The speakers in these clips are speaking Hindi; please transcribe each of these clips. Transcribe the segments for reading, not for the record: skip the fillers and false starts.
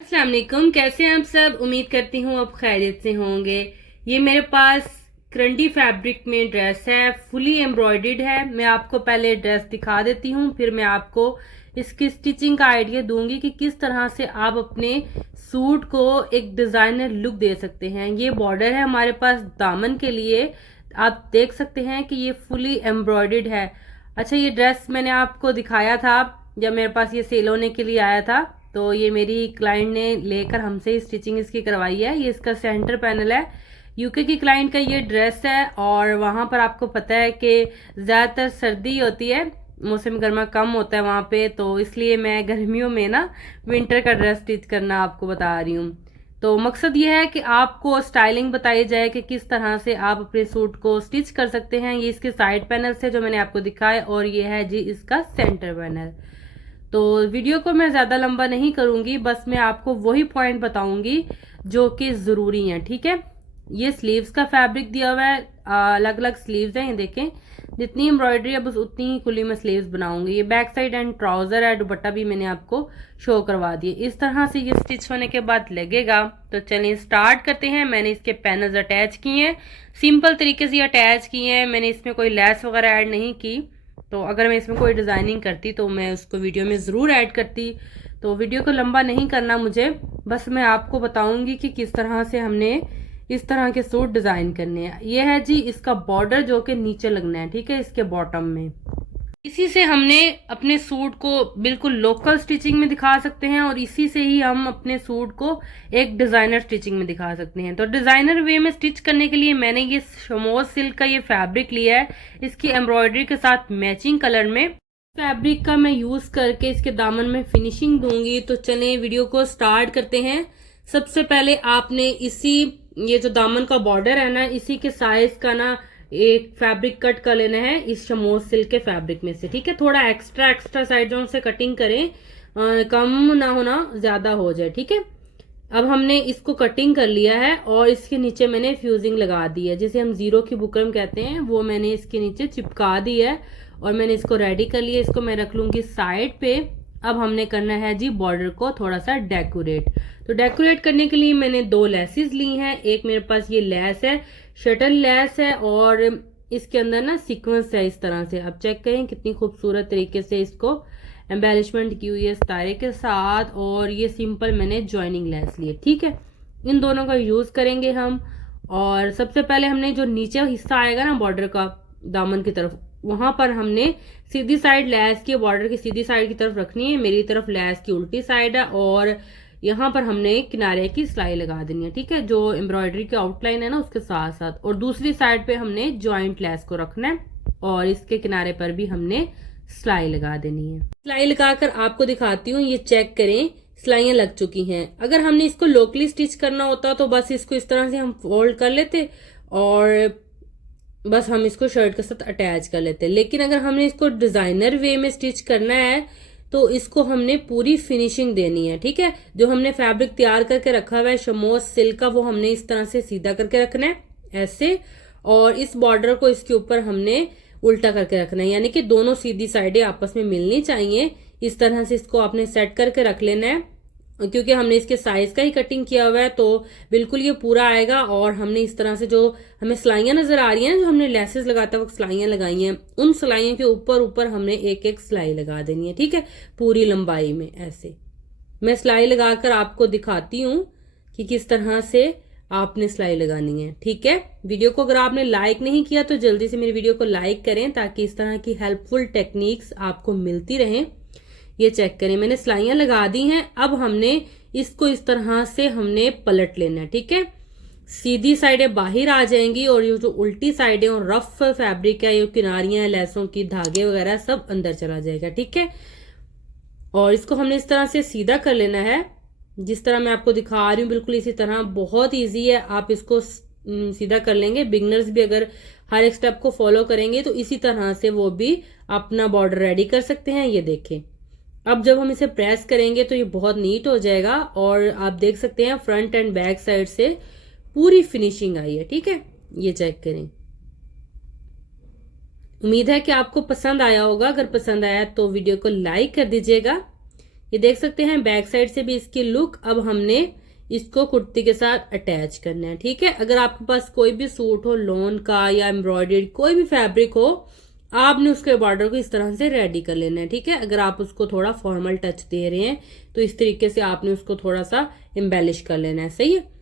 अस्सलाम वालेकुम, कैसे हैं आप सब। उम्मीद करती हूँ आप खैरियत से होंगे। ये मेरे पास क्रंडी फैब्रिक में ड्रेस है, फुली एम्ब्रॉयडर्ड है। मैं आपको पहले ड्रेस दिखा देती हूँ, फिर मैं आपको इसकी स्टिचिंग का आइडिया दूंगी कि किस तरह से आप अपने सूट को एक डिजाइनर लुक दे सकते हैं। ये बॉर्डर है हमारे पास दामन के लिए, आप देख सकते हैं कि ये फुली एम्ब्रॉयडर्ड है। अच्छा, ये ड्रेस मैंने आपको दिखाया था जब मेरे पास ये सेल होने के लिए आया था, तो ये मेरी क्लाइंट ने लेकर हमसे स्टिचिंग इसकी करवाई है। ये इसका सेंटर पैनल है। यूके की क्लाइंट का ये ड्रेस है और वहां पर आपको पता है कि ज़्यादातर सर्दी होती है, मौसम गर्मा कम होता है वहां पे, तो इसलिए मैं गर्मियों में ना विंटर का ड्रेस स्टिच करना आपको बता रही हूँ। तो मकसद ये है कि आपको स्टाइलिंग बताई जाए कि किस तरह से आप अपने सूट को स्टिच कर सकते हैं। ये इसके साइड पैनल से जो मैंने आपको दिखाया, और ये है जी इसका सेंटर पैनल। तो वीडियो को मैं ज़्यादा लंबा नहीं करूंगी, बस मैं आपको वही पॉइंट बताऊंगी जो कि ज़रूरी हैं, ठीक है। ये स्लीव्स का फैब्रिक दिया हुआ है, अलग अलग स्लीव्स हैं, ये देखें। जितनी एम्ब्रॉयडरी है बस उतनी ही खुली मैं स्लीव्स बनाऊंगी। ये बैक साइड एंड ट्राउजर है, दुपट्टा भी मैंने आपको शो करवा दिया। इस तरह से ये स्टिच होने के बाद लगेगा। तो चलिए स्टार्ट करते हैं। मैंने इसके पैनल्स अटैच किए हैं, सिंपल तरीके से अटैच किए हैं। मैंने इसमें कोई लेस वगैरह ऐड नहीं की। तो अगर मैं इसमें कोई डिज़ाइनिंग करती तो मैं उसको वीडियो में ज़रूर ऐड करती। तो वीडियो को लंबा नहीं करना मुझे, बस मैं आपको बताऊंगी कि किस तरह से हमने इस तरह के सूट डिज़ाइन करने हैं। ये है जी इसका बॉर्डर जो कि नीचे लगना है, ठीक है, इसके बॉटम में। इसी से हमने अपने सूट को बिल्कुल लोकल स्टिचिंग में दिखा सकते हैं और इसी से ही हम अपने सूट को एक डिजाइनर स्टिचिंग में दिखा सकते हैं। तो डिजाइनर वे में स्टिच करने के लिए मैंने ये शमोज सिल्क का ये फैब्रिक लिया है, इसकी एम्ब्रॉयडरी के साथ मैचिंग कलर में फैब्रिक का मैं यूज करके इसके दामन में फिनिशिंग दूंगी। तो चलें वीडियो को स्टार्ट करते हैं। सबसे पहले आपने ये जो दामन का बॉर्डर है ना, इसी के साइज का ना एक फैब्रिक कट कर लेना है इस शमोज सिल्क के फैब्रिक में से, ठीक है। थोड़ा एक्स्ट्रा एक्स्ट्रा साइडों से कटिंग करें, कम ना होना, ज्यादा हो जाए, ठीक है। अब हमने इसको कटिंग कर लिया है और इसके नीचे मैंने फ्यूजिंग लगा दी है, जिसे हम जीरो की बुकरम कहते हैं, वो मैंने इसके नीचे चिपका दी है और मैंने इसको रेडी कर लिया। इसको मैं रख लूंगी साइड पे। अब हमने करना है जी बॉर्डर को थोड़ा सा डेकोरेट। तो डेकोरेट करने के लिए मैंने दो लेसेस ली हैं। एक मेरे पास ये लेस है, शटल लेस है, और इसके अंदर ना सीक्वेंस है इस तरह से। अब चेक करें कितनी खूबसूरत तरीके से इसको एम्बेलिशमेंट की हुई है सितारे के साथ। और ये सिंपल मैंने ज्वाइनिंग लेस ली है, ठीक है। इन दोनों का यूज करेंगे हम। और सबसे पहले हमने जो नीचे हिस्सा आएगा ना बॉर्डर का दामन की तरफ, वहां पर हमने सीधी साइड लेस की, बॉर्डर की सीधी साइड की तरफ रखनी है। मेरी तरफ लेस की उल्टी साइड है और यहाँ पर हमने किनारे की सिलाई लगा देनी है, ठीक है, जो एम्ब्रॉयडरी की आउटलाइन है ना उसके साथ साथ। और दूसरी साइड पे हमने ज्वाइंट लेस को रखना है और इसके किनारे पर भी हमने सिलाई लगा देनी है। सिलाई लगाकर आपको दिखाती हूँ, ये चेक करें सिलाइयां लग चुकी हैं। अगर हमने इसको लोकली स्टिच करना होता तो बस इसको इस तरह से हम फोल्ड कर लेते और बस हम इसको शर्ट के साथ अटैच कर लेते। लेकिन अगर हमने इसको डिजाइनर वे में स्टिच करना है तो इसको हमने पूरी फिनिशिंग देनी है, ठीक है। जो हमने फैब्रिक तैयार करके रखा हुआ है शमोज सिल्क का, वो हमने इस तरह से सीधा करके रखना है ऐसे, और इस बॉर्डर को इसके ऊपर हमने उल्टा करके रखना है, यानी कि दोनों सीधी साइडें आपस में मिलनी चाहिए। इस तरह से इसको आपने सेट करके रख लेना है। क्योंकि हमने इसके साइज का ही कटिंग किया हुआ है तो बिल्कुल ये पूरा आएगा। और हमने इस तरह से जो हमें सिलाइयां नजर आ रही हैं, जो हमने लेसेस लगाते वक्त सिलाइयां लगाई हैं, उन सिलाइयों के ऊपर ऊपर हमने एक एक सिलाई लगा देनी है, ठीक है, पूरी लंबाई में ऐसे। मैं सिलाई लगाकर आपको दिखाती हूँ कि किस तरह से आपने सिलाई लगानी है, ठीक है। वीडियो को अगर आपने लाइक नहीं किया तो जल्दी से मेरी वीडियो को लाइक करें ताकि इस तरह की हेल्पफुल टेक्निक्स आपको मिलती रहें। ये चेक करें मैंने सिलाइयां लगा दी हैं। अब हमने इसको इस तरह से हमने पलट लेना है, ठीक है। सीधी साइडें बाहर आ जाएंगी और ये जो उल्टी साइडें और रफ फैब्रिक है, ये किनारियां लेसों की धागे वगैरह सब अंदर चला जाएगा, ठीक है। और इसको हमने इस तरह से सीधा कर लेना है, जिस तरह मैं आपको दिखा रही हूँ, बिल्कुल इसी तरह। बहुत ईजी है, आप इसको सीधा कर लेंगे। बिगनर्स भी अगर हर एक स्टेप को फॉलो करेंगे तो इसी तरह से वो भी अपना बॉर्डर रेडी कर सकते हैं। ये देखें, अब जब हम इसे प्रेस करेंगे तो ये बहुत नीट हो जाएगा और आप देख सकते हैं फ्रंट एंड बैक साइड से पूरी फिनिशिंग आई है, ठीक है। ये चेक करें। उम्मीद है कि आपको पसंद आया होगा। अगर पसंद आया तो वीडियो को लाइक कर दीजिएगा, ये देख सकते हैं बैक साइड से भी इसकी लुक। अब हमने इसको कुर्ती के साथ अटैच करना है, ठीक है। अगर आपके पास कोई भी सूट हो लॉन का या एम्ब्रॉयडर्ड कोई भी फैब्रिक हो, आपने उसके बॉर्डर को इस तरह से रेडी कर लेना है, ठीक है। अगर आप उसको थोड़ा फॉर्मल टच दे रहे हैं तो इस तरीके से आपने उसको थोड़ा सा एम्बेलिश कर लेना है, सही है।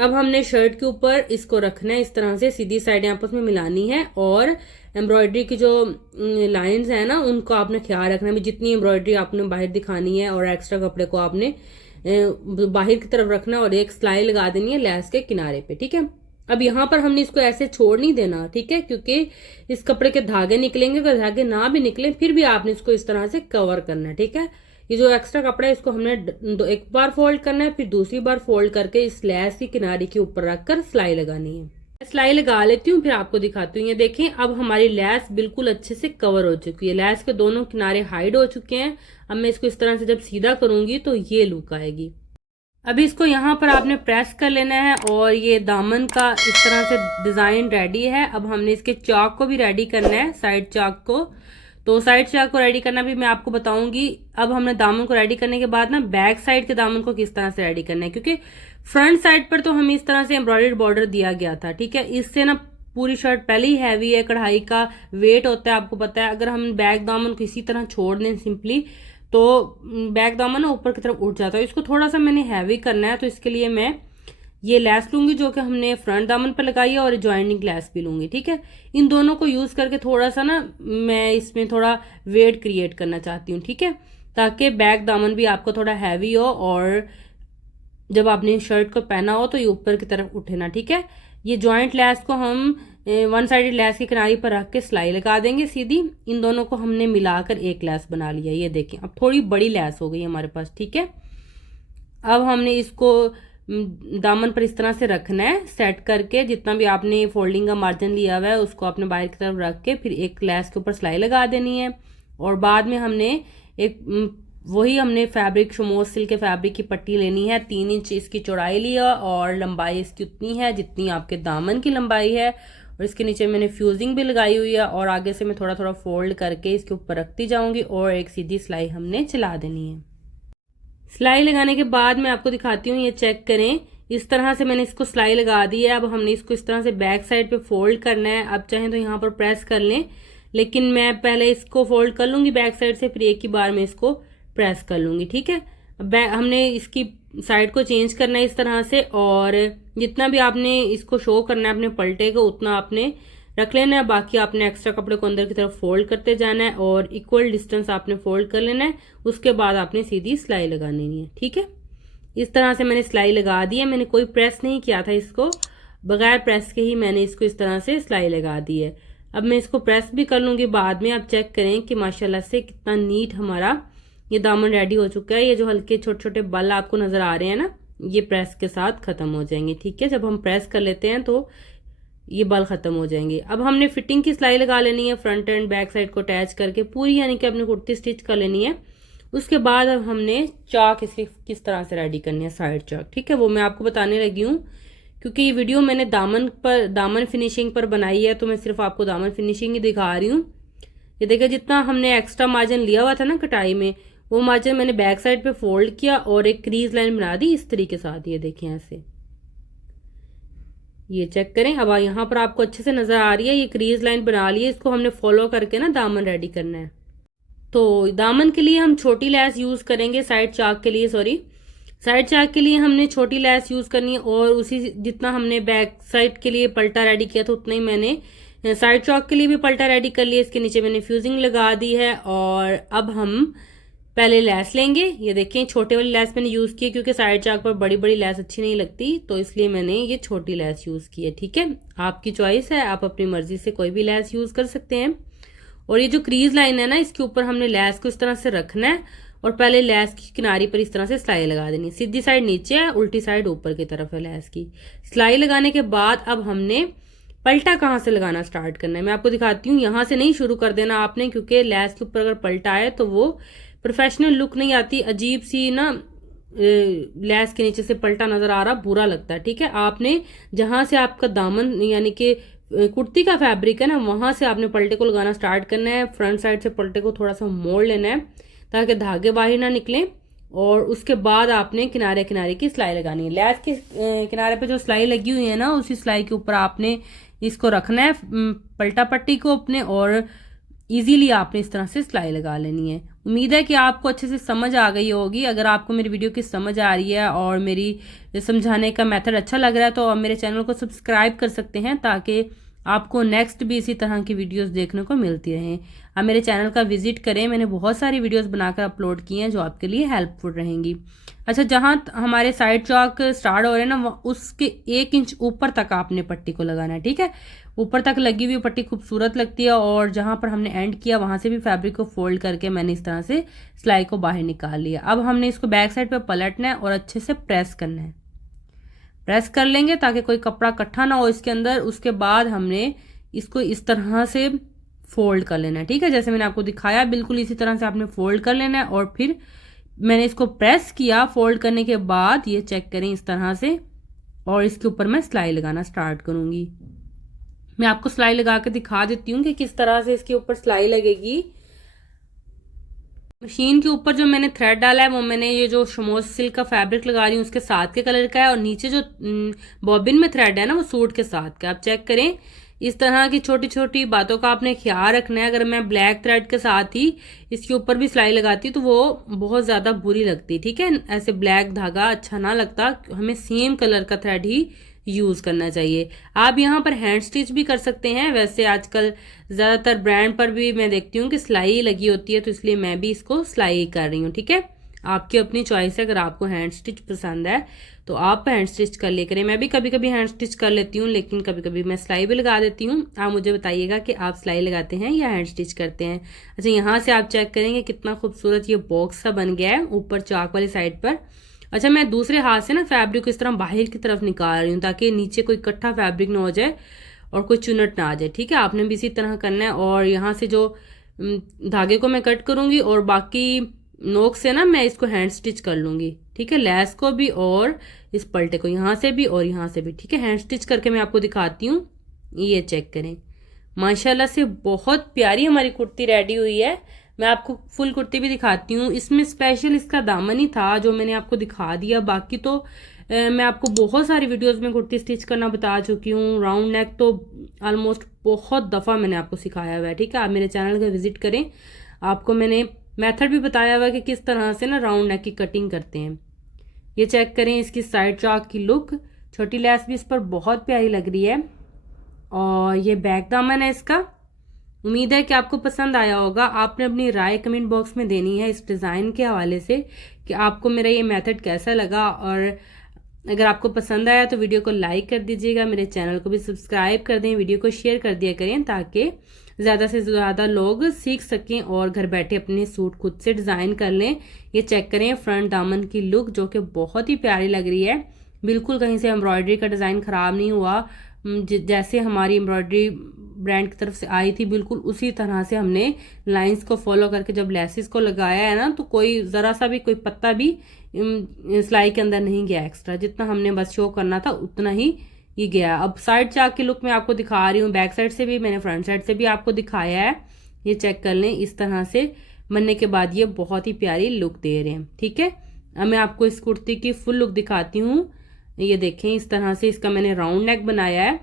अब हमने शर्ट के ऊपर इसको रखना है इस तरह से, सीधी साइडें आपस में मिलानी है और एम्ब्रॉयडरी की जो लाइंस है ना उनको आपने ख्याल रखना है। जितनी एम्ब्रॉयडरी आपने बाहर दिखानी है और एक्स्ट्रा कपड़े को आपने बाहर की तरफ रखना और एक सिलाई लगा देनी है लेस के किनारे पे, ठीक है। अब यहाँ पर हमने इसको ऐसे छोड़ नहीं देना, ठीक है, क्योंकि इस कपड़े के धागे निकलेंगे। अगर धागे ना भी निकले फिर भी आपने इसको इस तरह से कवर करना है, ठीक है। ये जो एक्स्ट्रा कपड़ा है इसको हमने एक बार फोल्ड करना है, फिर दूसरी बार फोल्ड करके इस लेस की किनारे के ऊपर रखकर सिलाई लगानी है। सिलाई लगा लेती हूँ फिर आपको दिखाती हूँ। ये देखें अब हमारी लेस बिल्कुल अच्छे से कवर हो चुकी है, लेस के दोनों किनारे हाइड हो चुके हैं। अब मैं इसको इस तरह से जब सीधा करूंगी तो ये लुक आएगी। अभी इसको यहाँ पर आपने प्रेस कर लेना है और ये दामन का इस तरह से डिजाइन रेडी है। अब हमने इसके चाक को भी रेडी करना है, साइड चाक को। तो साइड चाक को रेडी करना भी मैं आपको बताऊंगी। अब हमने दामन को रेडी करने के बाद ना बैक साइड के दामन को किस तरह से रेडी करना है, क्योंकि फ्रंट साइड पर तो हमें इस तरह से एम्ब्रॉयडर्ड बॉर्डर दिया गया था, ठीक है। इससे ना पूरी शर्ट पहले ही हैवी है, कढ़ाई का वेट होता है आपको पता है। अगर हम बैक दामन को इसी तरह छोड़ दें सिंपली तो बैक दामन ना ऊपर की तरफ उठ जाता है। इसको थोड़ा सा मैंने हैवी करना है तो इसके लिए मैं ये लेस लूंगी जो कि हमने फ्रंट दामन पर लगाई है और जॉइनिंग लेस भी लूंगी, ठीक है। इन दोनों को यूज करके थोड़ा सा ना मैं इसमें थोड़ा वेट क्रिएट करना चाहती हूँ, ठीक है, ताकि बैक दामन भी आपको थोड़ा हैवी हो और जब आपने शर्ट को पहना हो तो ये ऊपर की तरफ उठे ना, ठीक है। ये जॉइंट लेस को हम वन साइडेड लेस की किनारी पर रख के सिलाई लगा देंगे सीधी। इन दोनों को हमने मिलाकर एक लेस बना लिया। ये देखें अब थोड़ी बड़ी लेस हो गई हमारे पास, ठीक है। अब हमने इसको दामन पर इस तरह से रखना है सेट करके। जितना भी आपने फोल्डिंग का मार्जिन लिया हुआ है उसको आपने बाहर की तरफ रख के फिर एक लेस के ऊपर सिलाई लगा देनी है। और बाद में हमने एक वही हमने फैब्रिक शमोज सिल्क के फैब्रिक की पट्टी लेनी है। 3 इंच इसकी चौड़ाई लिया और लंबाई इसकी उतनी है जितनी आपके दामन की लंबाई है। और इसके नीचे मैंने फ्यूजिंग भी लगाई हुई है और आगे से मैं थोड़ा थोड़ा फोल्ड करके इसके ऊपर रखती जाऊंगी और एक सीधी सिलाई हमने चला देनी है। सिलाई लगाने के बाद मैं आपको दिखाती हूँ, ये चेक करें इस तरह से मैंने इसको सिलाई लगा दी है। अब हमने इसको इस तरह से बैक साइड पे फोल्ड करना है। अब चाहें तो यहाँ पर प्रेस कर लें, लेकिन मैं पहले इसको फोल्ड कर लूंगी बैक साइड से, फिर एक ही बार में इसको प्रेस कर लूंगी, ठीक है। अब हमने इसकी साइड को चेंज करना है इस तरह से और जितना भी आपने इसको शो करना है अपने पलटे को उतना आपने रख लेना है। बाकी आपने एक्स्ट्रा कपड़े को अंदर की तरफ फोल्ड करते जाना है और इक्वल डिस्टेंस आपने फोल्ड कर लेना है। उसके बाद आपने सीधी सिलाई लगानी है, ठीक है। इस तरह से मैंने सिलाई लगा दी है। मैंने कोई प्रेस नहीं किया था इसको, बगैर प्रेस के ही मैंने इसको इस तरह से सिलाई लगा दी है। अब मैं इसको प्रेस भी कर लूंगी बाद में। आप चेक करें कि माशाल्लाह से कितना नीट हमारा ये दामन रेडी हो चुका है। ये जो हल्के छोटे छोटे बल आपको नजर आ रहे हैं ना, ये प्रेस के साथ खत्म हो जाएंगे, ठीक है। जब हम प्रेस कर लेते हैं तो ये बल खत्म हो जाएंगे। अब हमने फिटिंग की सिलाई लगा लेनी है फ्रंट एंड बैक साइड को अटैच करके पूरी, यानी कि अपनी कुर्ती स्टिच कर लेनी है। उसके बाद अब हमने चाक इसकी किस तरह से रेडी करनी है, साइड चाक, ठीक है, वो मैं आपको बताने लगी हूँ। क्योंकि ये वीडियो मैंने दामन फिनिशिंग पर बनाई है तो मैं सिर्फ आपको दामन फिनिशिंग ही दिखा रही हूँ। ये देखिए जितना हमने एक्स्ट्रा मार्जिन लिया हुआ था ना कटाई में, वो मार्जिन मैंने बैक साइड पे फोल्ड किया और एक क्रीज लाइन बना दी इस तरीके के साथ। ये देखिए ऐसे, ये चेक करें। अब यहाँ पर आपको अच्छे से नजर आ रही है, ये क्रीज लाइन बना ली है। इसको हमने फॉलो करके ना दामन रेडी करना है। तो दामन के लिए हम छोटी लैस यूज करेंगे, साइड चाक के लिए साइड चाक के लिए हमने छोटी लैस यूज करनी है और उसी जितना हमने बैक साइड के लिए पल्टा रेडी किया था उतना ही मैंने साइड चाक के लिए भी पल्टा रेडी कर लिया। इसके नीचे मैंने फ्यूजिंग लगा दी है और अब हम पहले लैस लेंगे। ये देखें छोटे वाली लैस मैंने यूज की है क्योंकि साइड चाक पर बड़ी बड़ी लैस अच्छी नहीं लगती, तो इसलिए मैंने ये छोटी लैस यूज की है, ठीक है। आपकी चॉइस है, आप अपनी मर्जी से कोई भी लैस यूज कर सकते हैं। और ये जो क्रीज लाइन है ना, इसके ऊपर हमने लैस को इस तरह से रखना है और पहले लैस की किनारी पर इस तरह से सिलाई लगा देनी। सीधी साइड नीचे है, उल्टी साइड ऊपर की तरफ है लैस की। सिलाई लगाने के बाद अब हमने पलटा कहाँ से लगाना स्टार्ट करना है मैं आपको दिखाती हूँ। यहाँ से नहीं शुरू कर देना आपने, क्योंकि लैस के ऊपर अगर पलटा आए तो वो प्रोफेशनल लुक नहीं आती, अजीब सी ना लैस के नीचे से पलटा नजर आ रहा, बुरा लगता है, ठीक है। आपने जहां से आपका दामन यानी कि कुर्ती का फैब्रिक है ना, वहां से आपने पलटे को लगाना स्टार्ट करना है। फ्रंट साइड से पलटे को थोड़ा सा मोड़ लेना है ताकि धागे बाहर ना निकलें और उसके बाद आपने किनारे किनारे की सिलाई लगानी है। लैस के किनारे पे जो सिलाई लगी हुई है ना, उसी सिलाई के ऊपर आपने इसको रखना है, पलटा पट्टी को अपने, और इजीली आपने इस तरह से सिलाई लगा लेनी है। उम्मीद है कि आपको अच्छे से समझ आ गई होगी। अगर आपको मेरी वीडियो की समझ आ रही है और मेरी समझाने का मेथड अच्छा लग रहा है तो आप मेरे चैनल को सब्सक्राइब कर सकते हैं, ताकि आपको नेक्स्ट भी इसी तरह की वीडियोस देखने को मिलती रहें। आप मेरे चैनल का विजिट करें, मैंने बहुत सारी वीडियोस बनाकर अपलोड की हैं जो आपके लिए हेल्पफुल रहेंगी। अच्छा, जहाँ हमारे साइड चौक स्टार्ट हो रहे हैं ना, उसके 1 इंच ऊपर तक आपने पट्टी को लगाना है, ठीक है। ऊपर तक लगी हुई पट्टी खूबसूरत लगती है, और जहाँ पर हमने एंड किया वहां से भी फैब्रिक को फोल्ड करके मैंने इस तरह से सिलाई को बाहर निकाल लिया। अब हमने इसको बैक साइड पे पलटना है और अच्छे से प्रेस करना है। प्रेस कर लेंगे ताकि कोई कपड़ा इकट्ठा ना हो इसके अंदर। उसके बाद हमने इसको इस तरह से फोल्ड कर लेना है, ठीक है। जैसे मैंने आपको दिखाया बिल्कुल इसी तरह से आपने फोल्ड कर लेना है, और फिर मैंने इसको प्रेस किया। फोल्ड करने के बाद ये चेक करें इस तरह से, और इसके ऊपर मैं सिलाई लगाना स्टार्ट करूंगी। मैं आपको सिलाई लगा के दिखा देती हूँ कि किस तरह से इसके ऊपर सिलाई लगेगी। मशीन के ऊपर जो मैंने थ्रेड डाला है वो मैंने ये जो शमोज सिल्क का फैब्रिक लगा रही हूँ उसके साथ के कलर का है, और नीचे जो बॉबिन में थ्रेड है ना वो सूट के साथ का। आप चेक करें, इस तरह की छोटी छोटी बातों का आपने ख्याल रखना है। अगर मैं ब्लैक थ्रेड के साथ ही इसके ऊपर भी सिलाई लगाती तो वो बहुत ज्यादा बुरी लगती, ठीक है। ऐसे ब्लैक धागा अच्छा ना लगता, हमें सेम कलर का थ्रेड ही यूज करना चाहिए। आप यहाँ पर हैंड स्टिच भी कर सकते हैं। वैसे आजकल ज्यादातर ब्रांड पर भी मैं देखती हूँ कि सिलाई लगी होती है, तो इसलिए मैं भी इसको सिलाई कर रही हूँ, ठीक है। आपकी अपनी चॉइस है, अगर आपको हैंड स्टिच पसंद है तो आप हैंड स्टिच कर ले करें। मैं भी कभी कभी हैंड स्टिच कर लेती हूँ, लेकिन कभी कभी मैं सिलाई भी लगा देती हूँ। आप मुझे बताइएगा कि आप सिलाई लगाते हैं या हैंड स्टिच करते हैं। अच्छा, यहाँ से आप चेक करेंगे कितना खूबसूरत ये बॉक्स सा बन गया है ऊपर चाक वाली साइड पर। अच्छा, मैं दूसरे हाथ से ना फैब्रिक को इस तरह बाहर की तरफ निकाल रही हूँ ताकि नीचे कोई इकट्ठा फैब्रिक ना हो जाए और कोई चुनट ना आ जाए, ठीक है। आपने भी इसी तरह करना है। और यहाँ से जो धागे को मैं कट करूंगी और बाकी नोक से ना मैं इसको हैंड स्टिच कर लूंगी, ठीक है। लेस को भी और इस पलटे को यहाँ से भी और यहाँ से भी, ठीक है। हैंड स्टिच करके मैं आपको दिखाती हूँ। ये चेक करें, माशाल्लाह से बहुत प्यारी हमारी कुर्ती रेडी हुई है। मैं आपको फुल कुर्ती भी दिखाती हूँ। इसमें स्पेशल इसका दामन ही था जो मैंने आपको दिखा दिया। बाकी तो मैं आपको बहुत सारी वीडियोस में कुर्ती स्टिच करना बता चुकी हूँ। राउंड नेक तो ऑलमोस्ट बहुत दफ़ा मैंने आपको सिखाया हुआ है, ठीक है। आप मेरे चैनल का विजिट करें, आपको मैंने मेथड भी बताया हुआ है कि किस तरह से ना राउंड नेक की कटिंग करते हैं। ये चेक करें इसकी साइड चाक की लुक, छोटी लेस भी इस पर बहुत प्यारी लग रही है। और ये बैक दामन है इसका। उम्मीद है कि आपको पसंद आया होगा। आपने अपनी राय कमेंट बॉक्स में देनी है इस डिज़ाइन के हवाले से कि आपको मेरा ये मेथड कैसा लगा। और अगर आपको पसंद आया तो वीडियो को लाइक कर दीजिएगा, मेरे चैनल को भी सब्सक्राइब कर दें, वीडियो को शेयर कर दिया करें ताकि ज़्यादा से ज़्यादा लोग सीख सकें और घर बैठे अपने सूट खुद से डिज़ाइन कर लें। ये चेक करें फ्रंट दामन की लुक जो कि बहुत ही प्यारी लग रही है। बिल्कुल कहीं से एम्ब्रॉयडरी का डिज़ाइन ख़राब नहीं हुआ। जैसे हमारी एम्ब्रॉयडरी ब्रांड की तरफ से आई थी बिल्कुल उसी तरह से हमने लाइंस को फॉलो करके जब लेसेस को लगाया है ना, तो कोई ज़रा सा भी कोई पत्ता भी सिलाई के अंदर नहीं गया एक्स्ट्रा। जितना हमने बस शो करना था उतना ही ये गया। अब साइड चाक की लुक मैं आपको दिखा रही हूँ, बैक साइड से भी मैंने फ्रंट साइड से भी आपको दिखाया है। ये चेक कर लें, इस तरह से बनने के बाद ये बहुत ही प्यारी लुक दे रहे हैं, ठीक है। अब मैं आपको इस कुर्ती की फुल लुक दिखाती हूँ। ये देखें, इस तरह से इसका मैंने राउंड नेक बनाया है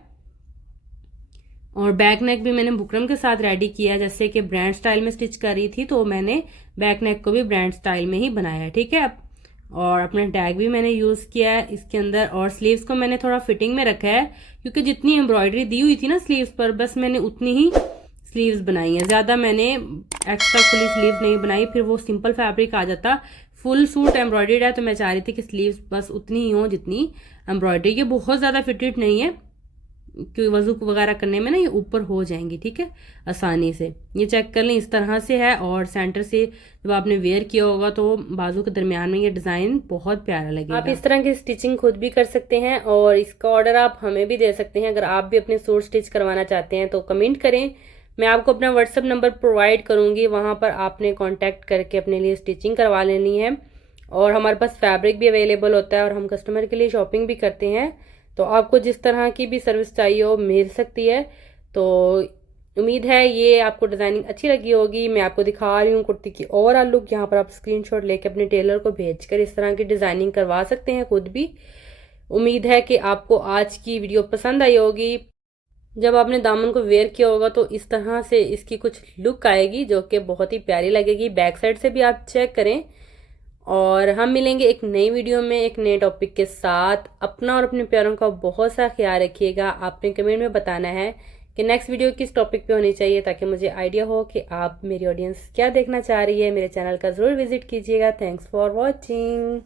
और बैक नेक भी मैंने बुकरम के साथ रेडी किया है। जैसे कि ब्रांड स्टाइल में स्टिच कर रही थी तो मैंने बैक नेक को भी ब्रांड स्टाइल में ही बनाया है, ठीक है। और अपना टैग भी मैंने यूज किया है इसके अंदर। और स्लीव्स को मैंने थोड़ा फिटिंग में रखा है क्योंकि जितनी एम्ब्रॉयडरी दी हुई थी ना स्लीव्स पर, बस मैंने उतनी ही स्लीव्स बनाई है, ज्यादा मैंने एक्स्ट्रा खुली स्लीव्स नहीं बनाई, फिर वो सिंपल फैब्रिक आ जाता। फुल सूट एम्ब्रॉयडर्ड है तो मैं चाह रही थी कि स्लीव्स बस उतनी ही हो जितनी एम्ब्रॉयडरी। ये बहुत ज्यादा फिटेड नहीं है क्योंकि वजू वगैरह करने में ना ये ऊपर हो जाएंगी, ठीक है, आसानी से। ये चेक कर लें, इस तरह से है। और सेंटर से जब आपने वेयर किया होगा तो बाजू के दरमियान में ये डिजाइन बहुत प्यारा लगेगा। आप इस तरह की स्टिचिंग खुद भी कर सकते हैं और इसका ऑर्डर आप हमें भी दे सकते हैं। अगर आप भी अपने सूट स्टिच करवाना चाहते हैं तो कमेंट करें, मैं आपको अपना व्हाट्सएप नंबर प्रोवाइड करूंगी, वहां पर आपने कांटेक्ट करके अपने लिए स्टिचिंग करवा लेनी है। और हमारे पास फैब्रिक भी अवेलेबल होता है और हम कस्टमर के लिए शॉपिंग भी करते हैं, तो आपको जिस तरह की भी सर्विस चाहिए हो मिल सकती है। तो उम्मीद है ये आपको डिज़ाइनिंग अच्छी लगी होगी। मैं आपको दिखा रही हूँ कुर्ती की ओवरऑल लुक। यहाँ पर आप स्क्रीनशॉट लेके अपने टेलर को भेजकर इस तरह की डिज़ाइनिंग करवा सकते हैं खुद भी। उम्मीद है कि आपको आज की वीडियो पसंद आई होगी। जब आपने दामन को वेयर किया होगा तो इस तरह से इसकी कुछ लुक आएगी जो कि बहुत ही प्यारी लगेगी। बैक साइड से भी आप चेक करें। और हम मिलेंगे एक नई वीडियो में एक नए टॉपिक के साथ। अपना और अपने प्यारों का बहुत सा ख्याल रखिएगा। आपने कमेंट में बताना है कि नेक्स्ट वीडियो किस टॉपिक पे होनी चाहिए, ताकि मुझे आइडिया हो कि आप मेरी ऑडियंस क्या देखना चाह रही है। मेरे चैनल का ज़रूर विजिट कीजिएगा। Thanks for watching.